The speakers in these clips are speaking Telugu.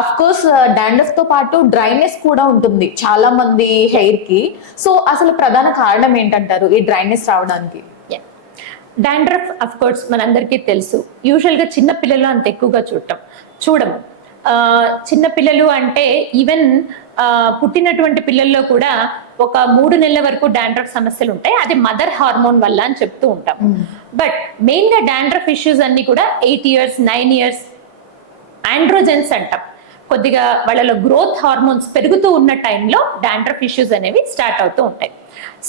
అఫ్ కోర్స్ డాండ్రఫ్ తో పాటు డ్రైనెస్ కూడా ఉంటుంది చాలా మంది హెయిర్ కి. సో అసలు ప్రధాన కారణం ఏంటంటారు ఈ డ్రైనెస్ రావడానికి? డాండ్రఫ్ అఫ్ కోర్స్ మనందరికీ తెలుసు, యూజువల్ గా చిన్న పిల్లలు అంత ఎక్కువగా చూడము. చిన్న పిల్లలు అంటే ఈవెన్ పుట్టినటువంటి పిల్లల్లో కూడా ఒక 3 నెలల వరకు డాండ్రఫ్ సమస్యలు ఉంటాయి. అది మదర్ హార్మోన్ వల్ల అని చెప్తూ ఉంటాం. బట్ మెయిన్ గా డాండ్రఫ్ ఇష్యూస్ అన్ని కూడా 8 years 9 years ఆండ్రోజెన్స్ అంటాం. కొద్దిగా వాళ్ళలో గ్రోత్ హార్మోన్స్ పెరుగుతూ ఉన్న టైంలో డాండ్రఫ్ ఇష్యూస్ అనేవి స్టార్ట్ అవుతూ ఉంటాయి.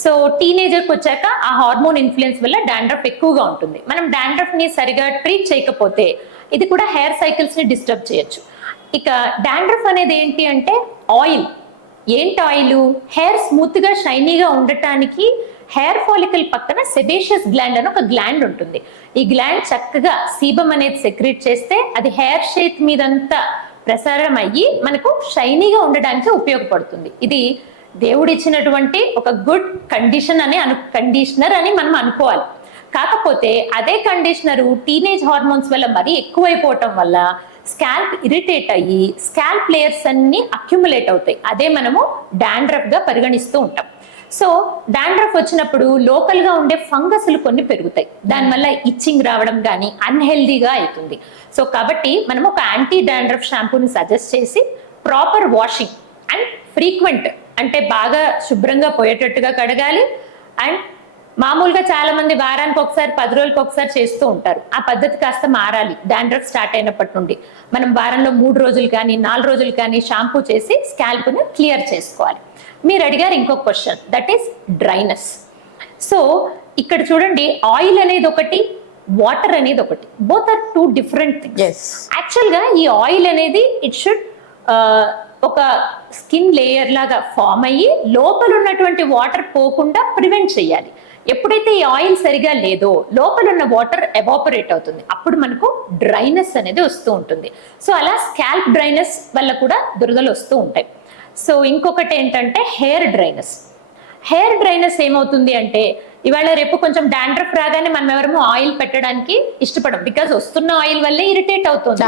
సో టీనేజర్కి వచ్చాక ఆ హార్మోన్ ఇన్ఫ్లుయెన్స్ వల్ల డాండ్రఫ్ ఎక్కువగా ఉంటుంది. మనం డాండ్రఫ్ ని సరిగా ట్రీట్ చేయకపోతే ఇది కూడా హెయిర్ సైకిల్స్ ని డిస్టర్బ్ చేయొచ్చు. ఇక డాండ్రఫ్ అనేది ఏంటి అంటే ఆయిల్. ఏంటి ఆయిల్? హెయిర్ స్మూత్ గా షైనీగా ఉండటానికి హెయిర్ ఫాలికల్ పక్కన సెబేషియస్ గ్లాండ్ అని ఒక గ్లాండ్ ఉంటుంది. ఈ గ్లాండ్ చక్కగా సీబమ్ అనేది సెక్రెట్ చేస్తే అది హెయిర్ షేప్ మీదంతా ప్రసారం అయ్యి మనకు షైనీగా ఉండడానికి ఉపయోగపడుతుంది. ఇది దేవుడిచ్చినటువంటి ఒక గుడ్ కండిషనర్ అని మనం అనుకోవాలి. కాకపోతే అదే కండిషనరు టీనేజ్ హార్మోన్స్ వల్ల మరీ ఎక్కువైపోవటం వల్ల స్కాల్ప్ ఇరిటేట్ అయ్యి స్కాల్ప్ లేయర్స్ అన్ని అక్యుములేట్ అవుతాయి. అదే మనము డాండ్రఫ్ గా పరిగణిస్తూ ఉంటాం. సో డాండ్రఫ్ వచ్చినప్పుడు లోకల్ గా ఉండే ఫంగస్లు కొన్ని పెరుగుతాయి. దానివల్ల ఇచ్చింగ్ రావడం కానీ అన్హెల్దీగా అవుతుంది. సో కాబట్టి మనం ఒక యాంటీ డాండ్రఫ్ షాంపూని సజెస్ట్ చేసి ప్రాపర్ వాషింగ్ అండ్ ఫ్రీక్వెంట్ అంటే బాగా శుభ్రంగా పోయేటట్టుగా కడగాలి. అండ్ మామూలుగా చాలా మంది వారానికి ఒకసారి 10 రోజులకు ఒకసారి చేస్తూ ఉంటారు. ఆ పద్ధతి కాస్త మారాలి. డాండ్రఫ్ స్టార్ట్ అయినప్పటి నుండి మనం వారంలో 3 రోజులు కానీ 4 రోజులు కానీ షాంపూ చేసి స్కాల్ప్ ను క్లియర్ చేసుకోవాలి. మీరు అడిగారు ఇంకొక question, that is dryness. So ఇక్కడ చూడండి, ఆయిల్ అనేది ఒకటి, వాటర్ అనేది ఒకటి. Both are 2 different things. Actual గా ఈ ఆయిల్ అనేది ఇట్ షుడ్ ఒక స్కిన్ లేయర్ లాగా ఫామ్ అయ్యి లోపల ఉన్నటువంటి వాటర్ పోకుండా ప్రివెంట్ చేయాలి. ఎప్పుడైతే ఈ ఆయిల్ సరిగా లేదో లోపల ఉన్న వాటర్ ఎవాపరేట్ అవుతుంది. అప్పుడు మనకు డ్రైనెస్ అనేది వస్తూ ఉంటుంది. సో అలా స్కాల్ప్ డ్రైనెస్ వల్ల కూడా దురదలు వస్తూ ఉంటాయి. సో ఇంకొకటి ఏంటంటే హెయిర్ డ్రైనెస్. హెయిర్ డ్రైనెస్ ఏమవుతుంది అంటే ఇవాళ రేపు కొంచెం డాండ్రఫ్ రాగానే మనం ఎవరము ఆయిల్ పెట్టడానికి ఇష్టపడం. బికాజ్ వస్తున్న ఆయిల్ వల్లే ఇరిటేట్ అవుతుంది.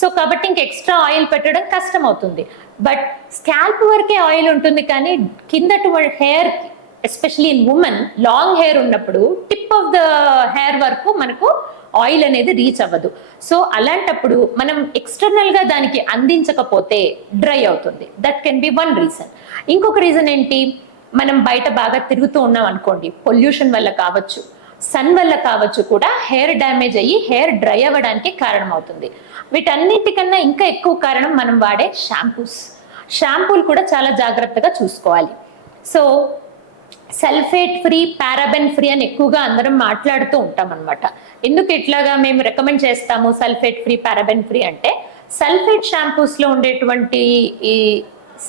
సో కాబట్టి ఇంక ఎక్స్ట్రా ఆయిల్ పెట్టడం కష్టం అవుతుంది. బట్ స్కాల్ప్ వరకే ఆయిల్ ఉంటుంది, కానీ కిందటి hair especially in women long hair ఉన్నప్పుడు టిప్ ఆఫ్ ద హెయిర్ వరకు మనకు ఆయిల్ అనేది రీచ్ అవ్వదు. సో అలాంటప్పుడు మనం ఎక్స్టర్నల్ గా దానికి అందించకపోతే డ్రై అవుతుంది. That can be one reason. ఇంకొక రీజన్ ఏంటి, మనం బయట బాగా తిరుగుతూ ఉన్నాం అనుకోండి, పొల్యూషన్ వల్ల కావచ్చు, సన్ వల్ల కావచ్చు, కూడా హెయిర్ డ్యామేజ్ అయ్యి హెయిర్ డ్రై అవ్వడానికి కారణం అవుతుంది. వీటన్నిటికన్నా ఇంకా ఎక్కువ కారణం మనం వాడే షాంపూలు కూడా చాలా జాగ్రత్తగా చూసుకోవాలి. So sulphate free, paraben free అని ఎక్కువగా అందరం మాట్లాడుతూ ఉంటాం అనమాట. ఎందుకు ఇట్లాగా మేము రికమెండ్ చేస్తాము సల్ఫేట్ ఫ్రీ, పారాబెన్ ఫ్రీ అంటే, సల్ఫేట్ షాంపూస్ లో ఉండేటువంటి ఈ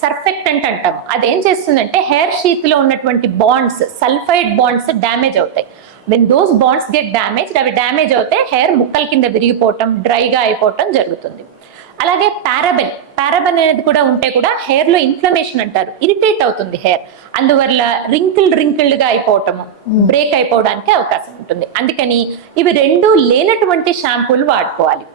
సర్ఫెక్టెంట్ అంటాము. అదేం చేస్తుందంటే హెయిర్ షీత్ లో ఉన్నటువంటి బాండ్స్, సల్ఫైడ్ బాండ్స్ డ్యామేజ్ అవుతాయి. When those bonds get damaged, అవి డ్యామేజ్ అవుతే హెయిర్ ముక్కల కింద విరిగిపోవటం, డ్రైగా అయిపోవటం జరుగుతుంది. అలాగే పారాబెన్ అనేది కూడా ఉంటే కూడా హెయిర్ లో ఇన్ఫ్లమేషన్ అంటారు, ఇరిటేట్ అవుతుంది హెయిర్. అందువల్ల రింకిల్డ్ గా అయిపోవటము, బ్రేక్ అయిపోవడానికి అవకాశం ఉంటుంది. అందుకని ఇవి 2 లేనటువంటి షాంపూలు వాడుకోవాలి.